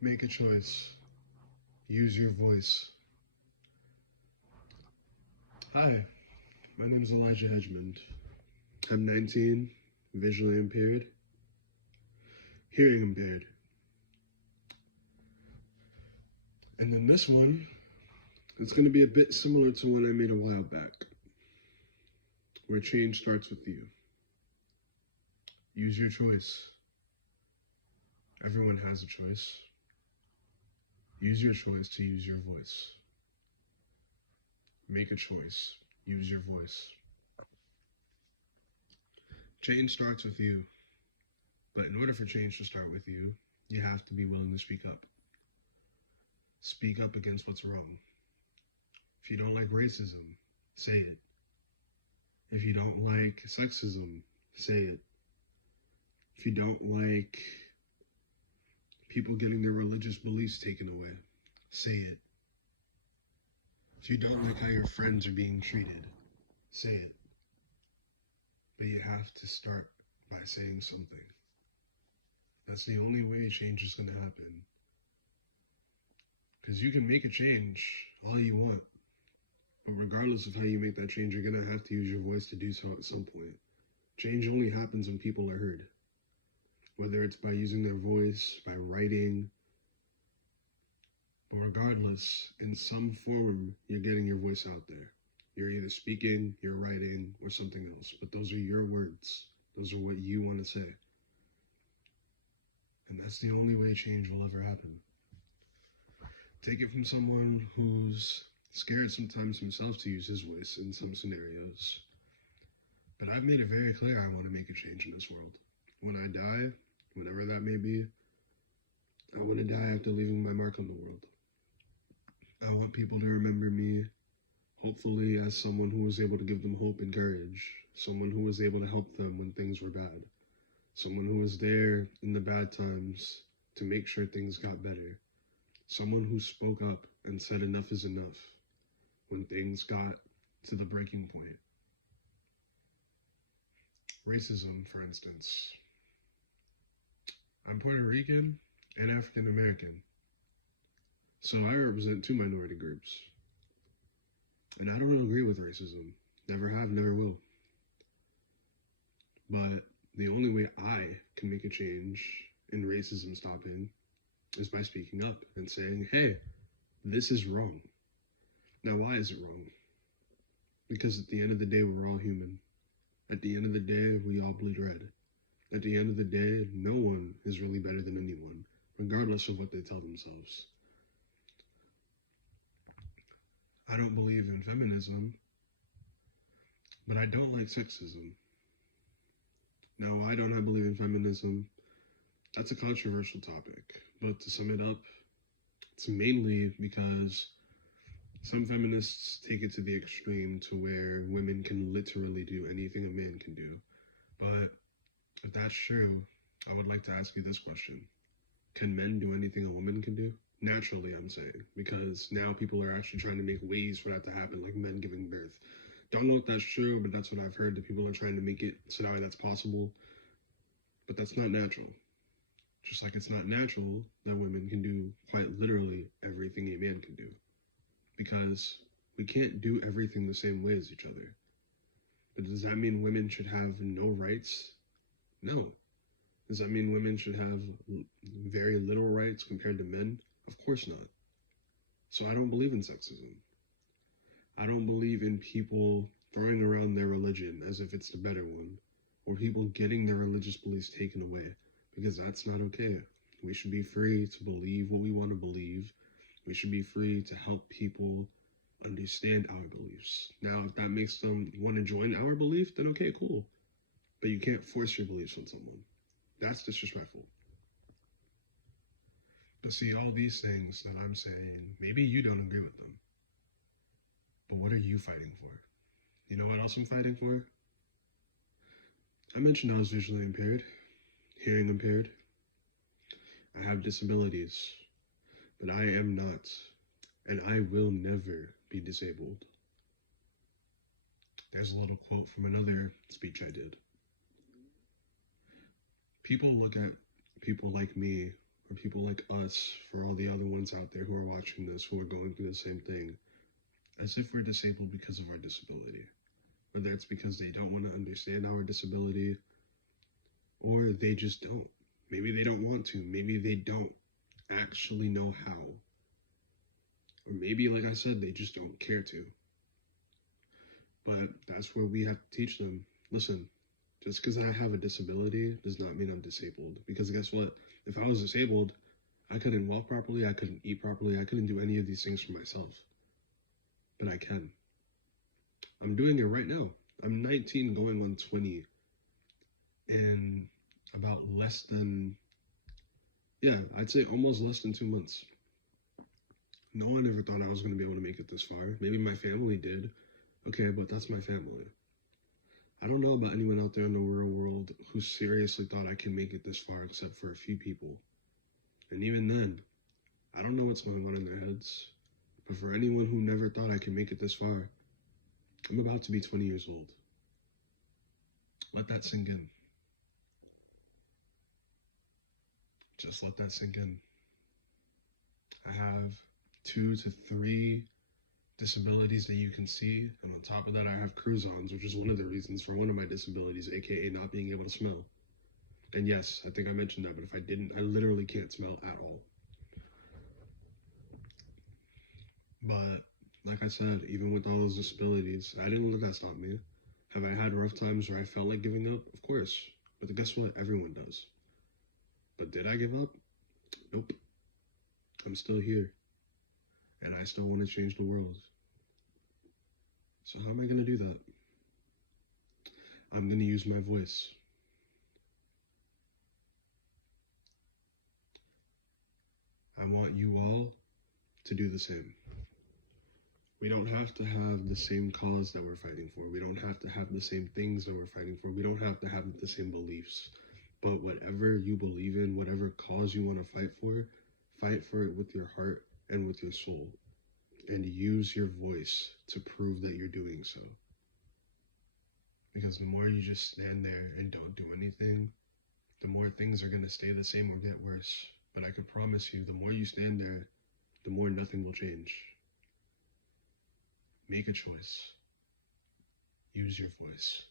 Make a choice. Use your voice. Hi, my name is Elijah Hedgemond. I'm 19, visually impaired, hearing impaired. And then this one, it's going to be a bit similar to one I made a while back, where change starts with you. Use your choice. Everyone has a choice. Use your choice to use your voice. Make a choice. Use your voice. Change starts with you. But in order for change to start with you, you have to be willing to speak up. Speak up against what's wrong. If you don't like racism, say it. If you don't like sexism, say it. If you don't like people getting their religious beliefs taken away, say it. If you don't like how your friends are being treated, say it. But you have to start by saying something. That's the only way change is going to happen. Because you can make a change all you want. But regardless of how you make that change, you're going to have to use your voice to do so at some point. Change only happens when people are heard. Whether it's by using their voice, by writing. But regardless, in some form, you're getting your voice out there. You're either speaking, you're writing, or something else. But those are your words. Those are what you want to say. And that's the only way change will ever happen. Take it from someone who's scared sometimes himself to use his voice in some scenarios. But I've made it very clear I want to make a change in this world. When I die, whenever that may be, I want to die after leaving my mark on the world. I want people to remember me, hopefully as someone who was able to give them hope and courage, someone who was able to help them when things were bad, someone who was there in the bad times to make sure things got better, someone who spoke up and said enough is enough when things got to the breaking point. Racism, for instance. I'm Puerto Rican and African American, so I represent two minority groups. And I don't agree with racism. Never have, never will. But the only way I can make a change in racism stopping is by speaking up and saying, hey, this is wrong. Now, why is it wrong? Because at the end of the day, we're all human. At the end of the day, we all bleed red. At the end of the day, no one is really better than anyone, regardless of what they tell themselves. I don't believe in feminism, but I don't like sexism. Now, why don't I believe in feminism? That's a controversial topic, but to sum it up, it's mainly because some feminists take it to the extreme to where women can literally do anything a man can do. But if that's true, I would like to ask you this question. Can men do anything a woman can do? Naturally, I'm saying, because now people are actually trying to make ways for that to happen, like men giving birth. Don't know if that's true, but that's what I've heard, that people are trying to make it so that that's possible. But that's not natural. Just like it's not natural that women can do quite literally everything a man can do. Because we can't do everything the same way as each other. But does that mean women should have no rights? No. Does that mean women should have very little rights compared to men? Of course not. So I don't believe in sexism. I don't believe in people throwing around their religion as if it's the better one, or people getting their religious beliefs taken away, because that's not okay. We should be free to believe what we want to believe. We should be free to help people understand our beliefs. Now, if that makes them want to join our belief, then okay, cool. But you can't force your beliefs on someone. That's disrespectful. But see, all these things that I'm saying, maybe you don't agree with them. But what are you fighting for? You know what else I'm fighting for? I mentioned I was visually impaired, hearing impaired. I have disabilities, but I am not, and I will never be disabled. There's a little quote from another speech I did. People look at people like me or people like us, for all the other ones out there who are watching this, who are going through the same thing, as if we're disabled because of our disability. Whether it's because they don't want to understand our disability, or they just don't. Maybe they don't want to. Maybe they don't actually know how. Or maybe, like I said, they just don't care to. But that's where we have to teach them. Listen, just because I have a disability does not mean I'm disabled. Because guess what? If I was disabled, I couldn't walk properly, I couldn't eat properly, I couldn't do any of these things for myself. But I can. I'm doing it right now. I'm 19 going on 20 in about less than, I'd say almost less than 2 months. No one ever thought I was going to be able to make it this far. Maybe my family did. Okay, but that's my family. I don't know about anyone out there in the real world who seriously thought I could make it this far except for a few people. And even then, I don't know what's going on in their heads. But for anyone who never thought I could make it this far, I'm about to be 20 years old. Let that sink in. Just let that sink in. I have 2 to 3 disabilities that you can see, and on top of that I have croup-ons, which is one of the reasons for one of my disabilities, aka not being able to smell. And yes, I think I mentioned that, but if I didn't, I literally can't smell at all. But like I said, even with all those disabilities, I didn't let that stop me. Have I had rough times where I felt like giving up? Of course. But guess what? Everyone does. But did I give up? Nope. I'm still here. And I still want to change the world. So how am I going to do that? I'm going to use my voice. I want you all to do the same. We don't have to have the same cause that we're fighting for. We don't have to have the same things that we're fighting for. We don't have to have the same beliefs. But whatever you believe in, whatever cause you want to fight for it with your heart and with your soul. And use your voice to prove that you're doing so. Because the more you just stand there and don't do anything, the more things are going to stay the same or get worse. But I can promise you, the more you stand there, the more nothing will change. Make a choice. Use your voice.